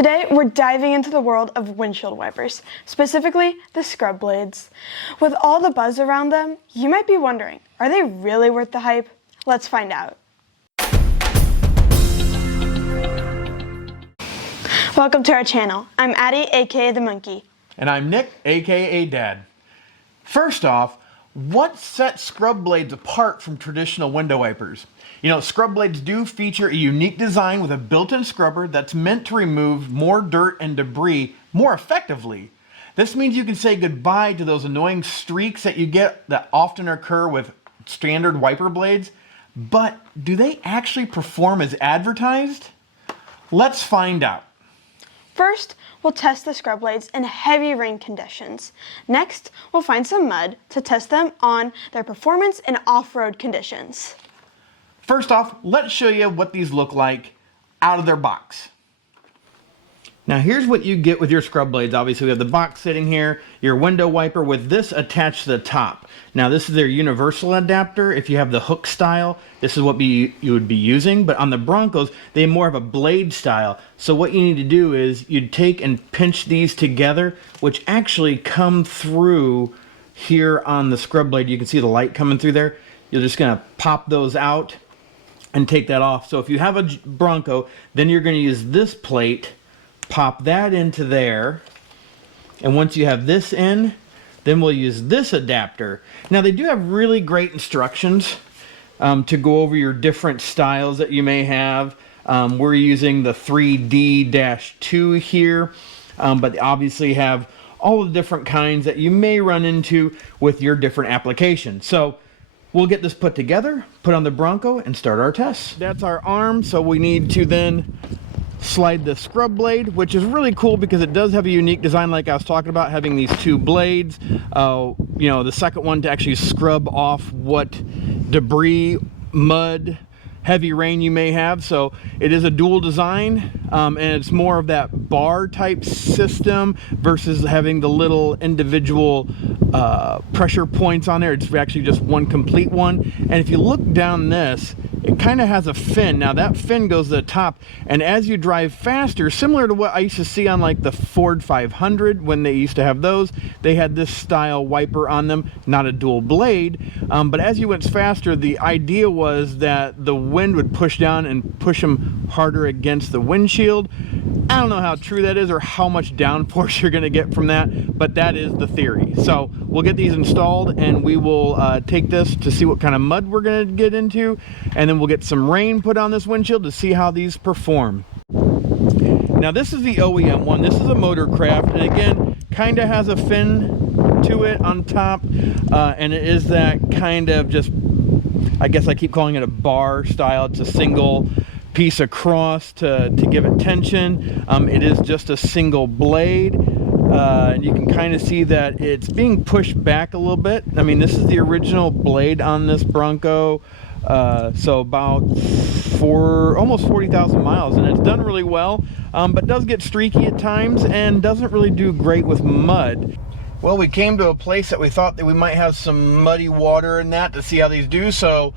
Today, we're diving into the world of windshield wipers, specifically the scrub blades. With all the buzz around them, you might be wondering, are they really worth the hype? Let's find out. Welcome to our channel. I'm Addie, aka The Monkey. And I'm Nick, aka Dad. First off, what sets scrub blades apart from traditional window wipers? You know, scrub blades do feature a unique design with a built-in scrubber that's meant to remove more dirt and debris more effectively. This means you can say goodbye to those annoying streaks that you get that often occur with standard wiper blades. But do they actually perform as advertised? Let's find out. First, we'll test the scrub blades in heavy rain conditions. Next, we'll find some mud to test them on their performance in off-road conditions. First off, let's show you what these look like out of their box. Now here's what you get with your scrub blades. Obviously we have the box sitting here, your window wiper with this attached to the top. Now this is their universal adapter. If you have the hook style, this is what you would be using, but on the Broncos, they more of a blade style. So what you need to do is you'd take and pinch these together, which actually come through here on the scrub blade. You can see the light coming through there. You're just gonna pop those out and take that off. So if you have a Bronco, then you're gonna use this plate, pop that into there, and once you have this in, then we'll use this adapter. Now they do have really great instructions to go over your different styles that you may have. We're using the 3D-2 here, but they obviously have all the different kinds that you may run into with your different applications. So we'll get this put together, put on the Bronco, and start our tests. That's our arm, so we need to then slide the scrub blade, which is really cool because it does have a unique design like I was talking about, having these two blades. You know, the second one to actually scrub off what debris, mud, heavy rain you may have. So it is a dual design, and it's more of that bar type system versus having the little individual pressure points on there. It's actually just one complete one. And if you look down this, it kind of has a fin. Now that fin goes to the top, and as you drive faster, similar to what I used to see on like the Ford 500 when they used to have those, they had this style wiper on them, not a dual blade, but as you went faster, the idea was that the wind would push down and push them harder against the windshield. I don't know how true that is or how much downforce you're going to get from that, but that is the theory. So we'll get these installed, and we will take this to see what kind of mud we're going to get into, and then we'll get some rain put on this windshield to see how these perform. Now this is the OEM one. This is a Motorcraft, and again, kind of has a fin to it on top, and it is that kind of just, I guess I keep calling it a bar style. It's a single piece across to give it tension. It is just a single blade, and you can kind of see that it's being pushed back a little bit. I mean, this is the original blade on this Bronco, so about almost 40,000 miles, and it's done really well, but does get streaky at times and doesn't really do great with mud. Well, we came to a place that we thought that we might have some muddy water in that to see how these do, so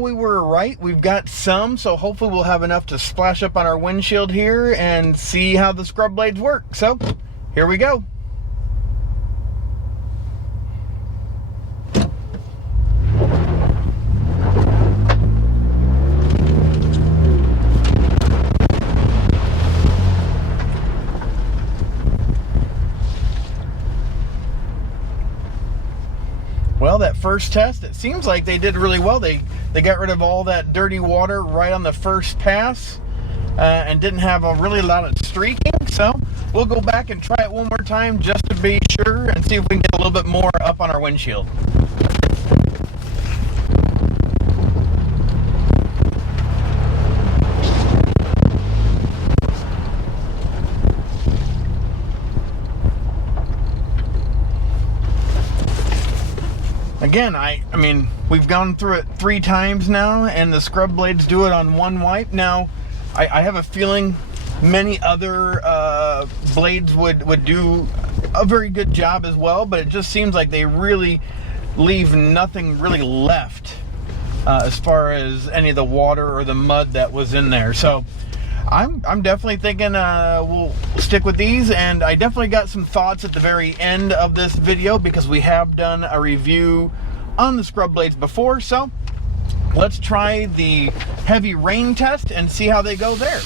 we were right. We've got some, so hopefully we'll have enough to splash up on our windshield here and see how the scrub blades work. So here we go. Well, that first test, it seems like they did really well. They got rid of all that dirty water right on the first pass, and didn't have a really lot of streaking. So we'll go back and try it one more time just to be sure and see if we can get a little bit more up on our windshield. Again, I mean, we've gone through it 3 times now, and the scrub blades do it on one wipe. Now, I have a feeling many other blades would do a very good job as well, but it just seems like they really leave nothing really left as far as any of the water or the mud that was in there. So I'm definitely thinking we'll stick with these, and I definitely got some thoughts at the very end of this video because we have done a review on the Scrubblades before, so let's try the heavy rain test and see how they go there.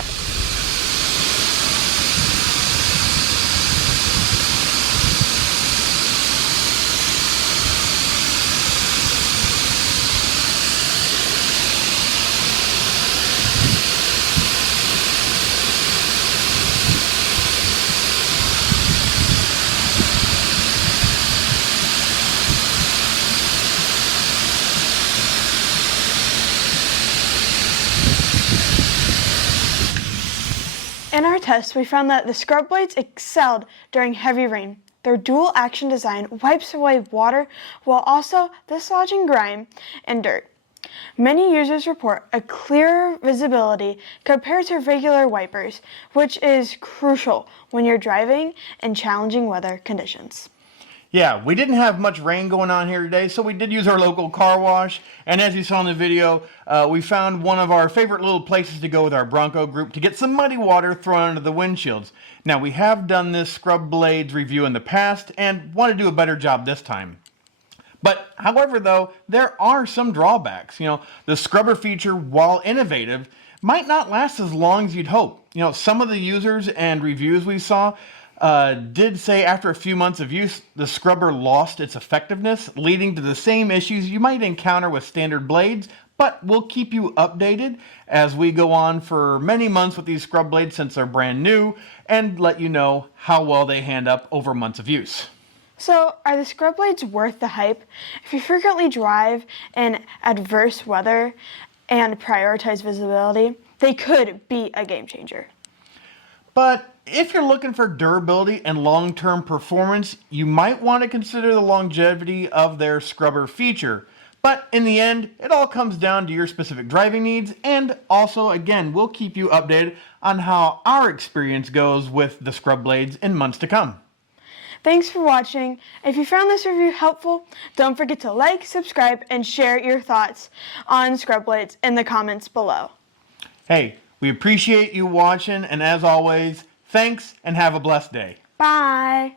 In our test, we found that the Scrubblades excelled during heavy rain. Their dual action design wipes away water while also dislodging grime and dirt. Many users report a clearer visibility compared to regular wipers, which is crucial when you're driving in challenging weather conditions. Yeah, we didn't have much rain going on here today, so we did use our local car wash. And as you saw in the video, we found one of our favorite little places to go with our Bronco group to get some muddy water thrown under the windshields. Now, we have done this Scrubblades review in the past and want to do a better job this time. But, however, though, there are some drawbacks. The scrubber feature, while innovative, might not last as long as you'd hope. Some of the users and reviews we saw did say after a few months of use, the scrubber lost its effectiveness, leading to the same issues you might encounter with standard blades, but we'll keep you updated as we go on for many months with these Scrubblades since they're brand new, and let you know how well they hand up over months of use. So, are the Scrubblades worth the hype? If you frequently drive in adverse weather and prioritize visibility, they could be a game changer. But if you're looking for durability and long-term performance, you might want to consider the longevity of their scrubber feature. But in the end, it all comes down to your specific driving needs, and also, again, we'll keep you updated on how our experience goes with the Scrubblades in months to come. Thanks for watching. If you found this review helpful, don't forget to like, subscribe, and share your thoughts on Scrubblades in the comments below. Hey, we appreciate you watching, and as always, thanks and have a blessed day. Bye.